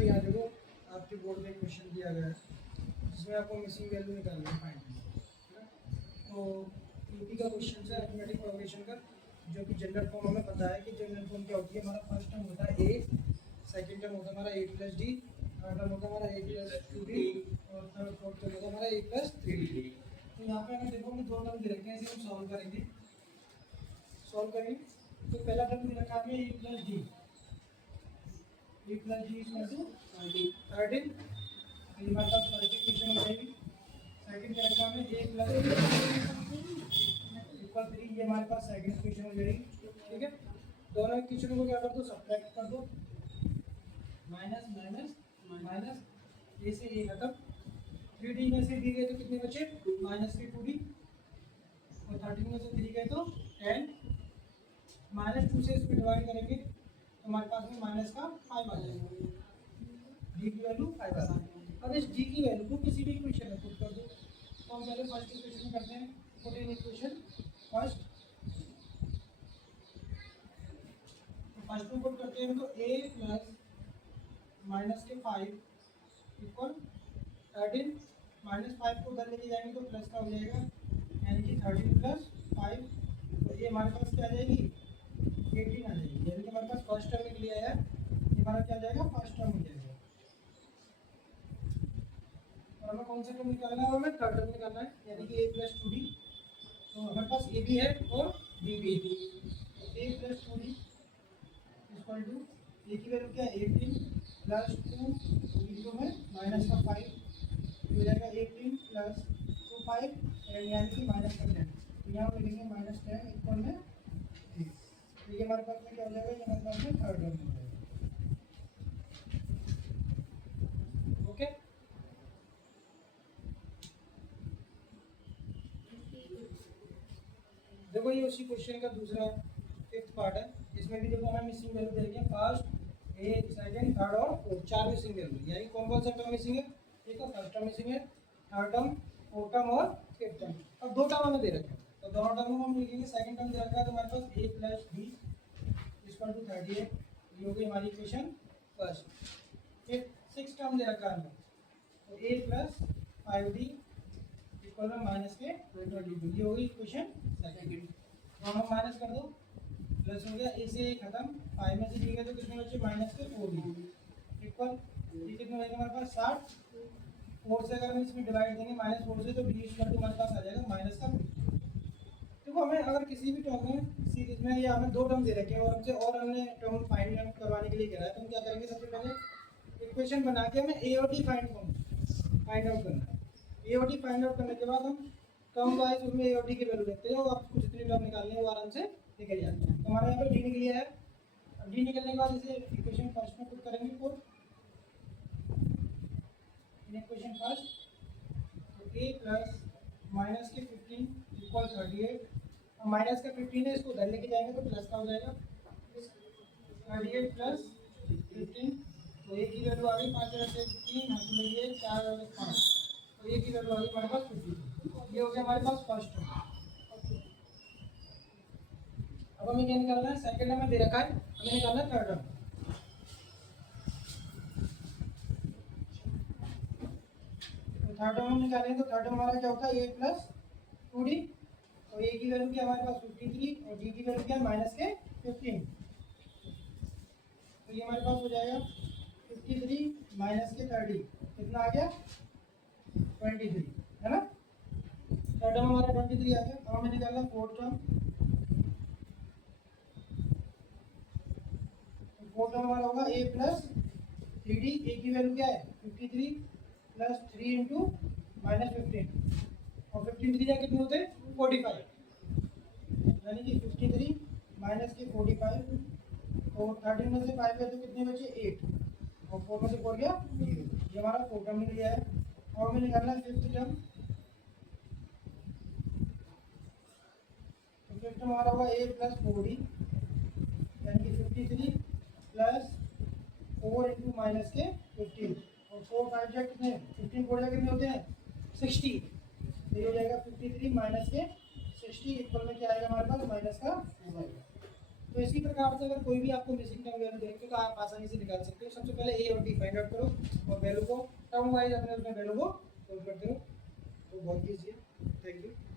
भाई यहाँ देखो आपके बोर्ड में क्वेश्चन दिया गया है जिसमें आपको मिसिंग वैल्यू निकालनी है फाइंड, है ना। तो यूपी का क्वेश्चन है अरिथमेटिक प्रोग्रेशन का, जो कि जनरल फॉर्म हमें पता है कि जनरल फॉर्म क्या होती है। हमारा फर्स्ट टर्म होता है ए, सेकंड टर्म होता है हमारा ए प्लस डी, थर्ड टर्म होता है हमारा ए प्लस टू डी और थर्ड फोर्थ टर्म होता है हमारा ए प्लस थ्री डी। तो यहाँ पे अगर देखो दो टर्म दे रखे हैं, इसे हम सॉल्व करेंगे। तो पहला टर्म दे रखा है A plus D, A plus D equal to 13, तो ये हमारे पास फर्स्ट इक्वेशन हो जाएगी। सेकंड दे रखा है ए प्लस इक्वल 3, ये हमारे पास सेकंड इक्वेशन हो जाएगी। ठीक है, दोनों इक्वेशन को क्या कर दो, सब्ट्रैक्ट कर दो। माइनस माइनस माइनस, ए से ए खत्म, 3d में से डी गए तो कितने बचे, माइनस के 2d, और 13 में से 3 गए तो 10, माइनस 2 से इसको डिवाइड करेंगे तो हमारे पास में माइनस का 5 आ जाएगा, डी की वैल्यू 5 आ जाएगी। अब इस डी की वैल्यू को किसी भी इक्वेशन में पुट कर दो। तो हम पहले फर्स्ट इक्वेशन में करते हैं, पुट इन इक्वेशन फर्स्ट में पुट करते हैं तो a प्लस माइनस के 5 इक्वल 13, माइनस 5 को उधर लेके जाएंगे तो प्लस का हो जाएगा, यानी कि 13 प्लस 5, तो ये हमारे पास क्या आ जाएगी, 18 आ जाएगी। यानी कि हमारे पास फर्स्ट टर्म निकल आया है, ये हमारा क्या आ जाएगा, फर्स्ट टर्म हो जाएगा। और हमें कौन सा टर्म निकालना है, हमें थर्ड टर्म निकालना है, यानी कि a प्लस 2d। तो हमारे पास a भी है और b भी है, a plus 2d equal to a की वैल्यू क्या है 18 प्लस 2 इंटू में माइनस का 5, हो जाएगा 18 प्लस 2 5, यानी कि माइनस का 10। तो यहाँ पे लिखेंगे माइनस 10 इक्वल में 3। तो ये हमारे पास में क्या हो जाएगा, ये हमारे पास में थर्ड टर्म हो जाएगा। ओके, देखो ये उसी क्वेश्चन का दूसरा फिफ्थ पार्ट है। इसमें भी देखो हमें मिसिंग वैल्यू दे रखी है, फर्स्ट ए सेकंड थर्ड और फोर्थ, चार मिसिंग वैल्यू, यानी कौन कौन सा टर्म मिसिंग है, एक तो फर्स्ट टर्म मिसिंग है, थर्ड टर्म, फोर्थ टर्म और फिफ्थ टर्म। अब दो टर्म हमें दे रखे हैं, तो दोनों टर्म को हम लिखेंगे। सेकंड टर्म दे रखा है तो हमारे पास a plus D equal to 38, ये हो गई हमारी इक्वेशन फर्स्ट। फिर सिक्स टर्म दे रखा है हमें, तो a प्लस 5d इक्वल में माइनस के 22, ये हो गई इक्वेशन सेकंड। तो हम माइनस कर दो, प्लस हो गया, ए से ए खत्म, 5 में से डी गए तो कितने बचे, माइनस के 4d इक्वल, ये कितने रहेगा हमारे पास 60, 4 से अगर हम इसमें डिवाइड देंगे माइनस 4 से तो डी इक्वल टू हमारे पास आ जाएगा माइनस का 50। देखो हमें अगर किसी भी टर्म में सीरीज में या हमें दो टर्म दे रखे हैं और हमसे और हमने टर्म फाइंड आउट करवाने के लिए कह रहा है, तो हम क्या करेंगे, सबसे पहले इक्वेशन बना के हमें ए और डी फाइंड आउट करना है। ए और डी फाइंड आउट करने के बाद हम टर्म वाइज उसमें ए और डी की वैल्यू देखते हैं और आपको जितनी टर्म निकालनी है वो आराम से निकल जाती है। तो हमारे यहाँ पर डी निकल गया है। अब डी निकलने के बाद इसे इक्वेशन फर्स्ट में पुट करेंगे, पुट इन इक्वेशन फर्स्ट, तो a प्लस माइनस के 15 इक्वल 38, और माइनस का 15 है, इसको उधर लेके जाएंगे तो प्लस का हो जाएगा, 38 प्लस 15, तो a की वैल्यू आ गई 5 से 3 हाथ में ये 4 और 5, तो a की वैल्यू आ गई हमारे पास 50। ये हो गया हमारे पास फर्स्ट टर्म। अब हमें क्या निकालना है, सेकंड हमें दे रखा है, हमें निकालना है थर्ड टर्म। तो थर्ड टर्म हम निकालेंगे तो थर्ड टर्म हमारा क्या होता है, a प्लस 2d, तो a की वैल्यू क्या हमारे पास 53 और d की वैल्यू क्या है माइनस के 15, तो ये हमारे पास हो जाएगा 53 माइनस के 30, कितना आ गया 23, है ना। थर्ड टर्म हमारा 23 आ गया। अब हमें निकालना फोर्थ टर्म, फोर्थ टर्म हमारा होगा a प्लस 3d, a की वैल्यू क्या है 53 प्लस 3 इंटू माइनस 15, और 15 3 कितने होते हैं 45, यानी कि 53 माइनस के 45, तो 13 में से 5 गए तो कितने बचे 8, और 4 में से 4 गया 0, ये हमारा फोर्थ टर्म निकल गया है। और हमें निकालना है फिफ्थ टर्म, तो फिफ्थ टर्म हमारा होगा a प्लस 4d, यानी कि 53 प्लस 4 इंटू माइनस के 15, और 4 5 जा कितने 15 4 जा कितने होते हैं 60, तो ये हो जाएगा 53 माइनस के 60 इक्वल में क्या आएगा हमारे पास माइनस का 4 आएगा। तो इसी प्रकार से अगर कोई भी आपको मिसिंग टर्म वैल्यू देखे तो आप आसानी से निकाल सकते हो। सबसे पहले ए और डी फाइंड आउट करो और वैल्यू को टर्म वाइज अपने उसमें वैल्यू को पुट करते हो, तो बहुत ईजी है। Thank you.